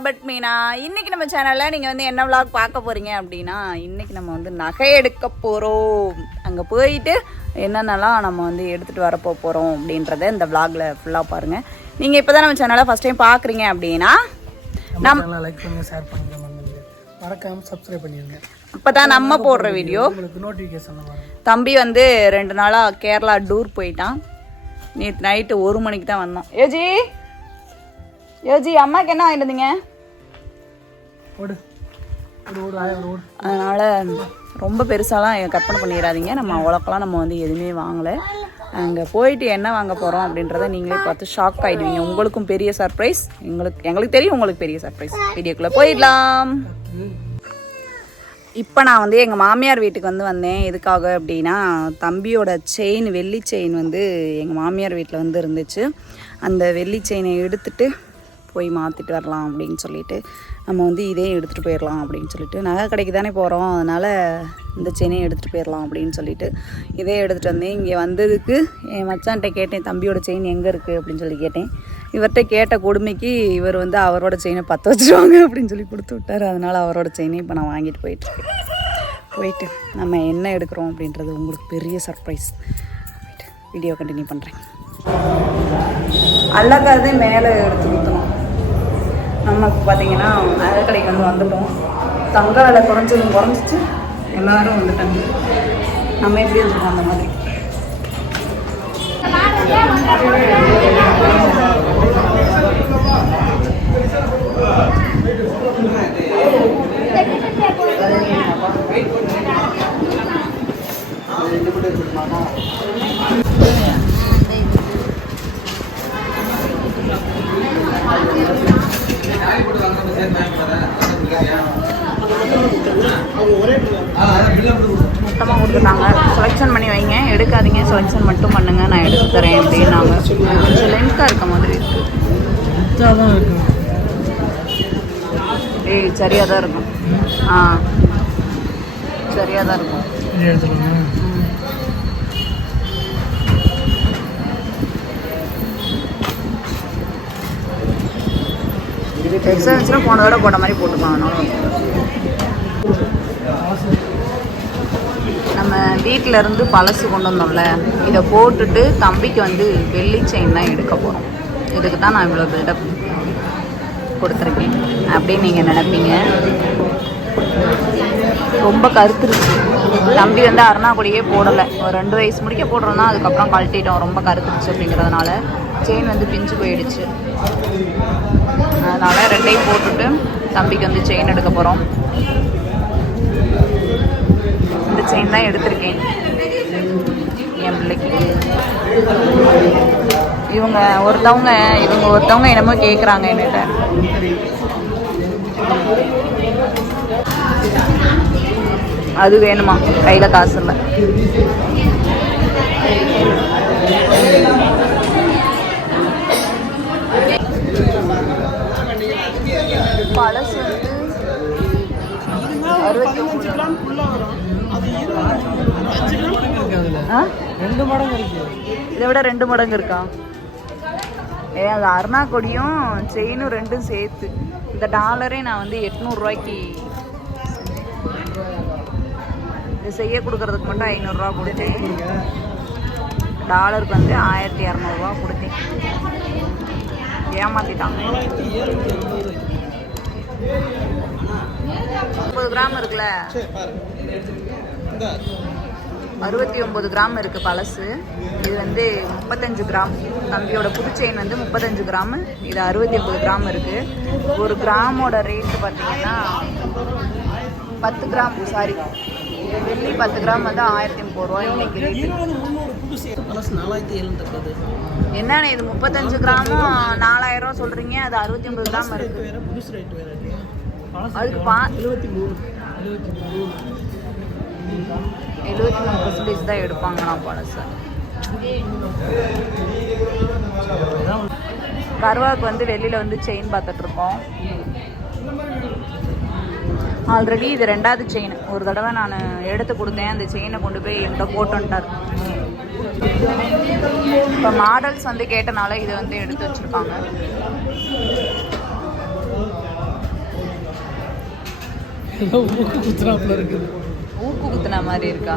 Robert Meena இன்னைக்கு நம்ம சேனலில் நீங்கள் வந்து என்ன vlog பார்க்க போகிறீங்க அப்படின்னா இன்னைக்கு நம்ம வந்து நகை எடுக்க போகிறோம் அங்கே போயிட்டு என்னென்னலாம் நம்ம வந்து எடுத்துகிட்டு வரப்போ போகிறோம் அப்படின்றத இந்த vlogல ஃபுல்லாக பாருங்கள் நீங்கள் இப்போ தான் நம்ம சேனலை ஃபஸ்ட் டைம் பார்க்குறீங்க அப்படின்னா நம்ம லைக் பண்ணுங்க ஷேர் பண்ணுங்க மறந்துடுங்க மறக்காம சப்ஸ்கிரைப் பண்ணிடுங்க இப்போ தான் நம்ம போடுற வீடியோ நோட்டிஃபிகேஷன் தம்பி வந்து ரெண்டு நாளாக கேரளா டூர் போயிட்டான். நேற்று நைட்டு ஒரு மணிக்கு தான் வந்தோம் ஏஜி ஏஜி அம்மாக்கு என்ன வாங்கிட்டு அதனால் ரொம்ப பெருசாலாம் கற்பனை பண்ணிடாதீங்க நம்ம அவ்வளோக்கெல்லாம் நம்ம வந்து எதுவுமே வாங்கலை. அங்கே போயிட்டு என்ன வாங்க போகிறோம் அப்படின்றத நீங்களே பார்த்து ஷாக் ஆகிடுவீங்க உங்களுக்கும் பெரிய சர்ப்ரைஸ் எங்களுக்கு எங்களுக்கு தெரியும் உங்களுக்கு பெரிய சர்ப்ரைஸ் வீடியோக்குள்ளே போயிடலாம். இப்போ நான் வந்து எங்கள் மாமியார் வீட்டுக்கு வந்து வந்தேன். எதுக்காக அப்படின்னா தம்பியோட செயின் வெள்ளி செயின் வந்து எங்கள் மாமியார் வீட்டில் வந்து இருந்துச்சு. அந்த வெள்ளி செயினை எடுத்துட்டு போய் மாற்றிட்டு வரலாம் அப்படின்னு சொல்லிட்டு நம்ம வந்து இதே எடுத்துகிட்டு போயிடலாம் அப்படின்னு சொல்லிட்டு நகை கடைக்கு தானே போகிறோம் அதனால் இந்த செயினையும் எடுத்துகிட்டு போயிடலாம் அப்படின்னு சொல்லிட்டு இதே எடுத்துகிட்டு வந்தேன். இங்கே வந்ததுக்கு என் மச்சான்கிட்ட கேட்டேன் தம்பியோட செயின் எங்கே இருக்குது அப்படின்னு சொல்லி கேட்டேன். இவர்கிட்ட கேட்ட கொடுமைக்கு இவர் வந்து அவரோட செயினை பற்ற வச்சுருவாங்க அப்படின்னு சொல்லி கொடுத்து விட்டார். அதனால் அவரோட செயினை இப்போ நான் வாங்கிட்டு போயிட்டுருக்கேன் போயிட்டு நம்ம என்ன எடுக்கிறோம் அப்படின்றது உங்களுக்கு பெரிய சர்ப்ரைஸ் வீடியோ கண்டினியூ பண்ணுறேன் அழகாதே மேலே எடுத்து ஊற்றணும் நமக்கு பார்த்தீங்கன்னா நகற்கடைக்கு வந்து வந்துட்டோம். தங்க விலை குறைஞ்சதும் குறைஞ்சிச்சு. எல்லாரும் வந்துட்டாங்க. நம்ம எப்படி இருந்துருக்கோம் அந்த மாதிரி. மொத்தமாக தரேன் அப்படின்னாங்க கொஞ்சம் லென்த்தாக இருக்க மாதிரி இருக்கு. தான் இருக்கு. ஏய் சரியாக தான் இருக்கும். ஆ சரியாக தான் இருக்கும் இருந்துச்சுன்னா போன தடவை போட்ட மாதிரி போட்டுக்கலாம் அதனால வீட்டிலேருந்து வீட்டில் இருந்து பழசு கொண்டு வந்தோம்ல இதை போட்டுட்டு தம்பிக்கு வந்து வெள்ளி செயின் தான் எடுக்க போகிறோம் இதுக்கு தான் நான் இவ்வளோ பில்டப் கொடுத்துருக்கேன். அப்படின்னு நீங்கள் நினைப்பீங்க. ரொம்ப கருத்துருச்சு தம்பி வந்து அருணாக்குடியே போடலை. ஒரு ரெண்டு வயசு முடிக்க போடுறோம்னா அதுக்கப்புறம் கழட்டிட்டோம். ரொம்ப கருத்துருச்சு அப்படிங்கிறதுனால செயின் வந்து பிஞ்சு போயிடுச்சு. அதனால் ரெண்டையும் போட்டுட்டு தம்பிக்கு வந்து செயின் எடுக்க போகிறோம் செயின் தான் எடுத்திருக்கேன். என் பிள்ளைக்கு. இவங்க ஒருத்தவங்க இவங்க ஒருத்தவங்க என்னமோ கேட்குறாங்க என்கிட்ட அது வேணுமா? கையில் காசு இல்லை பழசு வந்து அறுபத்தி ஆ ரெண்டு மடங்கு இருக்கு. இதை விட ரெண்டு மடங்கு இருக்கா? ஏ அது அருணா கொடியும் செயினும் ரெண்டும் சேர்த்து. இந்த டாலரே நான் வந்து எட்நூறுரூவாய்க்கு இது செய்ய கொடுக்கறதுக்கு மட்டும் ஐநூறுரூவா கொடுத்தேன். டாலருக்கு வந்து ஆயிரத்தி இரநூறுவா கொடுத்தேன். ஏமாத்திட்டாங்க. முப்பது கிராம் இருக்குல்ல? அறுபத்தி ஒம்பது கிராம் இருக்குது பழசு. இது வந்து முப்பத்தஞ்சு கிராம். தம்பியோட புது செயின் வந்து முப்பத்தஞ்சு கிராம். இது அறுபத்தி ஒம்பது கிராம் இருக்குது ஒரு கிராமோட ரேட்டு பார்த்தீங்கன்னா பத்து கிராம். சாரி வெள்ளி பத்து கிராம் வந்து ஆயிரத்தி முப்பது ரூபா இன்னைக்கு ரேட்டு என்னண்ணே இது முப்பத்தஞ்சு கிராமும் நாலாயிரம் ரூபா சொல்கிறீங்க அது அறுபத்தி ஒம்பது கிராம் இருக்குது அதுக்கு பா எழுபத்தி மூணு பர்சன்டேஜ் தான் எடுப்பாங்களாம் பழசு கருவாக்கு வந்து வெளியில் வந்து செயின் பார்த்துட்டு இருக்கோம். ஆல்ரெடி இது ரெண்டாவது செயின் ஒரு தடவை நான் எடுத்து கொடுத்தேன். அந்த செயினை கொண்டு போய் என்கிட்ட போட்டு இப்போ மாடல்ஸ் வந்து கேட்டனால இதை வந்து எடுத்து வச்சுருக்காங்க. ஏதோ குத்துறாப்புல இருக்குது. ஊக்கு குத்துன மாதிரி இருக்கா?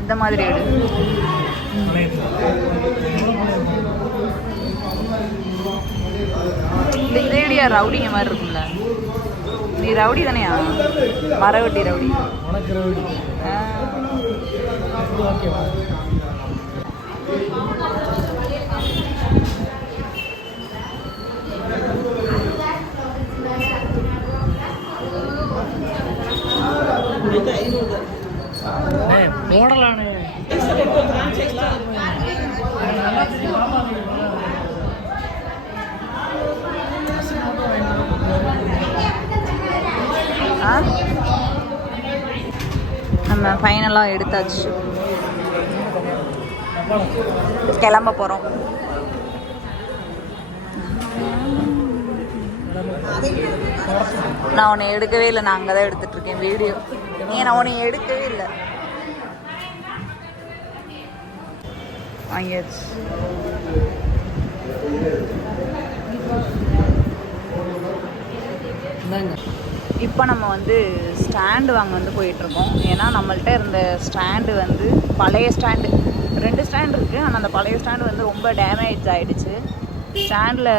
இந்த மாதிரி எடு. இந்த இதேடியா ரவுடிங்க மாதிரி இருக்கும்ல. நீ ரவுடி தானேயா மரவட்டி ரவுடி. உனக்கு ரவுடி. ஓகேவா நம்ம ஃபைனலாக எடுத்தாச்சு. கிளம்ப போகிறோம் நான் உன்னை எடுக்கவே இல்லை நான் அங்கே தான் எடுத்துட்ருக்கேன் வீடியோ நீ நான் உன்னை எடுக்கவே இல்லை. வாங்கியாச்சு. இப்போ நம்ம வந்து ஸ்டாண்டு வாங்க வந்து போயிட்டுருக்கோம். ஏன்னா நம்மள்கிட்ட இருந்த ஸ்டாண்டு வந்து பழைய ஸ்டாண்டு. ரெண்டு ஸ்டாண்ட் இருக்குது ஆனால் அந்த பழைய ஸ்டாண்டு வந்து ரொம்ப டேமேஜ் ஆகிடுச்சு ஸ்டாண்டில்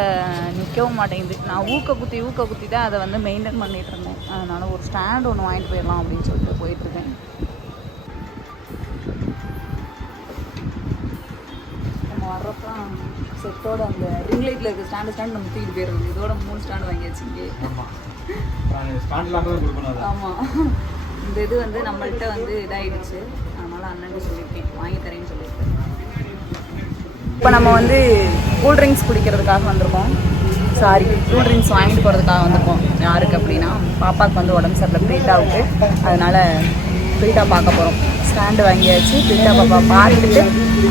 நிற்கவும் மாட்டேங்குது. நான் ஊக்க குத்தி ஊக்க குத்தி தான் அதை வந்து மெயின்டைன் பண்ணிகிட்டு இருந்தேன். அதனால் ஒரு ஸ்டாண்டு ஒன்று வாங்கிட்டு போயிடலாம் அப்படின்னு சொல்லிட்டு போயிட்டுருக்கேன் நம்ம வர்றப்ப செட்டோட அந்த ரிங் லைட்டில் இருக்க ஸ்டாண்டு ஸ்டாண்டு நம்ம தூக்கிட்டு போயிடுறது. இதோட மூணு ஸ்டாண்டு வாங்கியாச்சு இங்கே. ஆமாம் இந்த இது வந்து நம்மள்ட்ட வந்து இதாயிடுச்சு. அதனால் அண்ணன் சொல்லியிருக்கேன். வாங்கி தரேன்னு சொல்லியிருக்கேன். இப்போ நம்ம வந்து கூல் ட்ரிங்க்ஸ் குடிக்கிறதுக்காக வந்திருக்கோம். சாரி கூல் ட்ரிங்க்ஸ் வாங்கிட்டு போகிறதுக்காக வந்திருக்கோம். யாருக்கு அப்படின்னா பாப்பாவுக்கு வந்து உடம்பு சரியில்லை பிரீட்டாவுக்கு அதனால் பிரீட்டா பார்க்க போகிறோம் ஸ்டாண்டு வாங்கியாச்சு. பிரீட்டா பாப்பா பார்த்துட்டு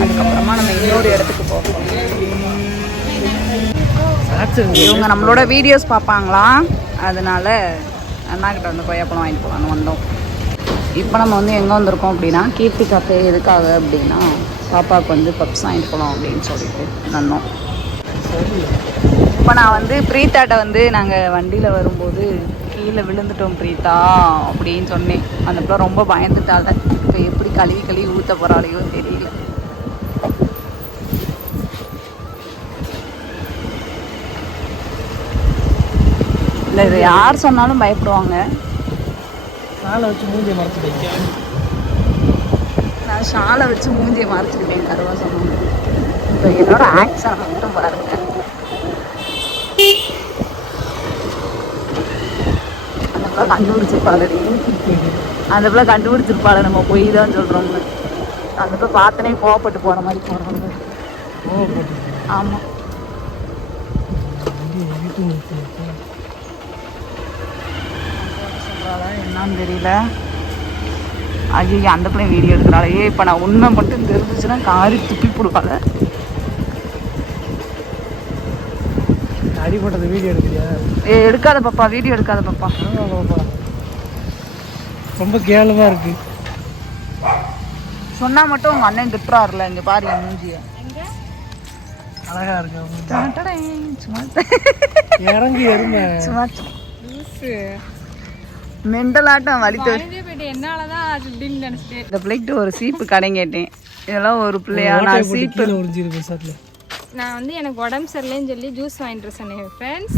அதுக்கப்புறமா நம்ம இன்னொரு இடத்துக்கு போகிறோம் இவங்க நம்மளோட வீடியோஸ் பார்ப்பாங்களா? அதனால அண்ணாக்கிட்ட வந்து கொய்யாப்பழம் வாங்கிட்டு போகலான்னு வந்தோம். இப்போ நம்ம வந்து எங்கே வந்திருக்கோம் அப்படின்னா கீர்த்தி காஃபே எதுக்காக அப்படின்னா பாப்பாவுக்கு வந்து பப்ஸ் வாங்கிட்டு போகலாம் அப்படின்னு சொல்லிட்டு வந்தோம். இப்போ நான் வந்து பிரீத்தாட்ட வந்து நாங்கள் வண்டியில் வரும்போது கீழே விழுந்துட்டோம் பிரீத்தா அப்படின்னு சொன்னேன். அந்த பிள்ளை ரொம்ப பயந்துட்டால இப்போ எப்படி கழுவி கழுவி ஊற்ற போகிறாளையோ தெரியும் இல்லை இது யார் சொன்னாலும் பயப்படுவாங்க காலை வச்சு மூஞ்சியை மறைச்சிட்டீங்க நான் ஷாலை வச்சு மூஞ்சியை மறைச்சிக்கிட்டேன் கருவா சொன்னாங்க இப்போ என்னோட ஆக்ஷன் மட்டும் பாருங்க அந்த பிள்ளை கண்டுபிடிச்சிருப்பாளடி அந்த பிள்ளை கண்டுபிடிச்சிருப்பாள நம்ம பொய் தான் சொல்கிறோம்னு அந்த பிள்ளை பார்த்தனே கோவப்பட்டு போன மாதிரி போகிறோம் ஓ போட்டு ஆமாம் சொல்கிறாளா என்னன்னு தெரியல. ஐயோ அந்த பிள்ளை வீடியோ எடுக்கிறாளே. இப்போ நான் உண்மை மட்டும் தெரிஞ்சிச்சுன்னா காரி துப்பி போடுவாள்? அடிப்பட்டது வீடியோ எடுக்கிறியா? ஏ எடுக்காத பாப்பா வீடியோ எடுக்காத பாப்பா. பாப்பா. ரொம்ப கேவலமா இருக்கு. சொன்னா மட்டும் உங்க அண்ணன் திட்டுறாருல இங்க பாரு என் மூஞ்சிய. அழகா இருக்கு சும்மா இறங்கி எருமை. சும்மா வலித்து என்னாலதான் அப்படின்னு நினைச்சிட்டேன் இந்த பிள்ளைகிட்ட ஒரு சீப்பு கடை கேட்டேன். இதெல்லாம் ஒரு பிள்ளையா? நான் சீப்பு. நான் வந்து எனக்கு உடம்பு சரியில்லைன்னு சொல்லி ஜூஸ் வாங்கிட்டு சொன்னேன். ஃப்ரெண்ட்ஸ்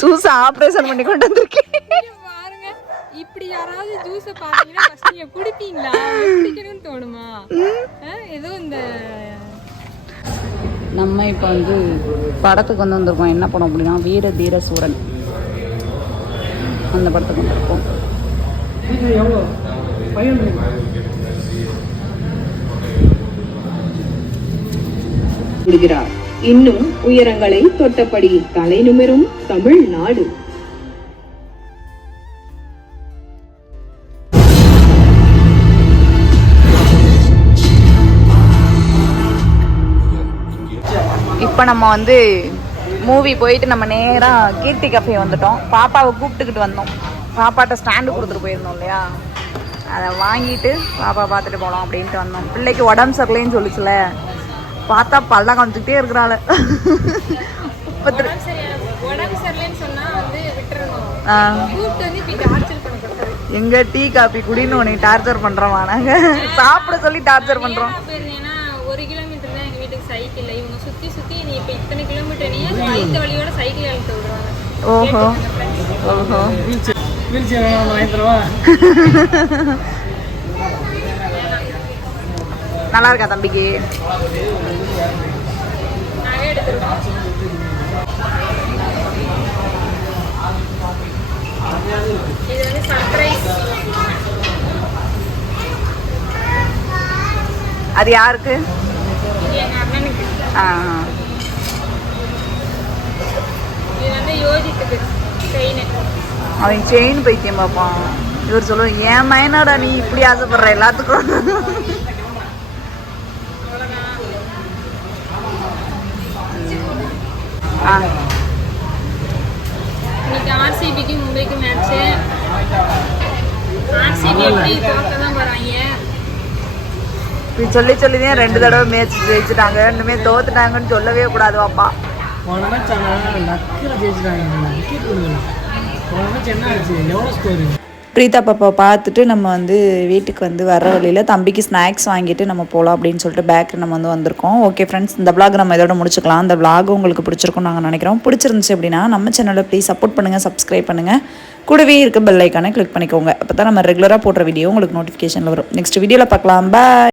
சூஸ் ஆப்ரேஷன் பண்ணி கொண்டு வந்திருக்கேன். பாருங்க. இப்படி யாராவது ஜூஸை பார்த்தீங்கன்னா நீங்க குடிப்பீங்களா? குடிக்கணும்னு தோணுமா? ஏதோ இந்த நம்ம இப்போ வந்து படத்துக்கு வந்து வந்திருக்கோம். என்ன படம் அப்படின்னா வீர தீர சூரன். அந்த பையன் விடுகிறார் இன்னும் உயரங்களை தொட்டபடி தலை நிமிரும் தமிழ்நாடு. இப்போ நம்ம வந்து மூவி போயிட்டு நம்ம நேராக கீர்த்தி கஃபே வந்துட்டோம். பாப்பாவை கூப்பிட்டுக்கிட்டு வந்தோம். பாப்பாட்ட ஸ்டாண்டு கொடுத்துட்டு போயிருந்தோம் இல்லையா? அதை வாங்கிட்டு பாப்பா பார்த்துட்டு போகலாம் அப்படின்ட்டு வந்தோம். பிள்ளைக்கு உடம்பு சரியில்லைன்னு சொல்லிச்சுல. பார்த்தா பல்ல காமிச்சிக்கிட்டே இருக்கிறாள். முப்பத்தி எங்க டீ காபி குடின்னு உன்னை டார்ச்சர் பண்றோமா நாங்க? சாப்பிட சொல்லி டார்ச்சர் பண்றோம். ஒரு கிலோமீட்டர் தான் எங்க வீட்டுக்கு சைக்கிள் இவங்க சுத்தி சுத்தி நீ இப்ப இத்தனை கிலோமீட்டர் நீ வயிற்று வழியோட சைக்கிள் அழுத்த விடுவாங்க? ஓஹோ. ஓஹோ. நல்லா இருக்கா தம்பிக்கு? இது வந்து சர்ப்ரைஸ் அது யாருக்கு எங்க அண்ணனுக்கு ஆ இது வந்து யோசித்துக்கு செயின் அவன் செயின் பைத்தியம் பார்ப்பான். இவர் சொல்லுவோம் ஏன் மைனடா நீ இப்படி ஆசைப்படுற? எல்லாத்துக்கும். ஆ. இன்னைக்கு ஆர்சிபிக்கு மும்பைக்கு மேட்ச்சு ஆர்சிபி எப்படி தோக்க தான் இப்படி சொல்லி சொல்லி தான் ரெண்டு தடவை மேட்ச் ஜெயிச்சுட்டாங்க. ரெண்டுமே தோத்துட்டாங்கன்னு சொல்லவே கூடாது பாப்பா. போன மேட்ச் லக்கில் ஜெயிச்சிட்டாங்க. விக்கெட் கொடுக்கல. போன மேட்ச் என்ன ஆச்சு? எவ்வளோ ஸ்கோரு பிரீதா பாப்பா பார்த்துட்டு நம்ம வந்து வீட்டுக்கு வந்து வர வழியில் தம்பிக்கு ஸ்நாக்ஸ் வாங்கிட்டு நம்ம போகலாம் அப்படின்னு சொல்லிட்டு பேக் நம்ம வந்து வந்திருக்கோம். ஓகே ஃப்ரெண்ட்ஸ் இந்த vlog நம்ம இதோட முடிச்சுக்கலாம். இந்த vlog உங்களுக்கு பிடிச்சிருக்கும் நாங்கள் நினைக்கிறோம். பிடிச்சிருந்துச்சு அப்படின்னா நம்ம சேனலை ப்ளீஸ் சப்போர்ட் பண்ணுங்கள் சப்ஸ்கிரைப் பண்ணுங்கள் கூடவே இருக்க பெல் ஐக்கானை கிளிக் பண்ணிக்கோங்க. அப்போ தான் நம்ம ரெகுலராக போடுற வீடியோ உங்களுக்கு நோட்டிஃபிகேஷனில் வரும். நெக்ஸ்ட் வீடியோவில் பார்க்கலாம். பாய்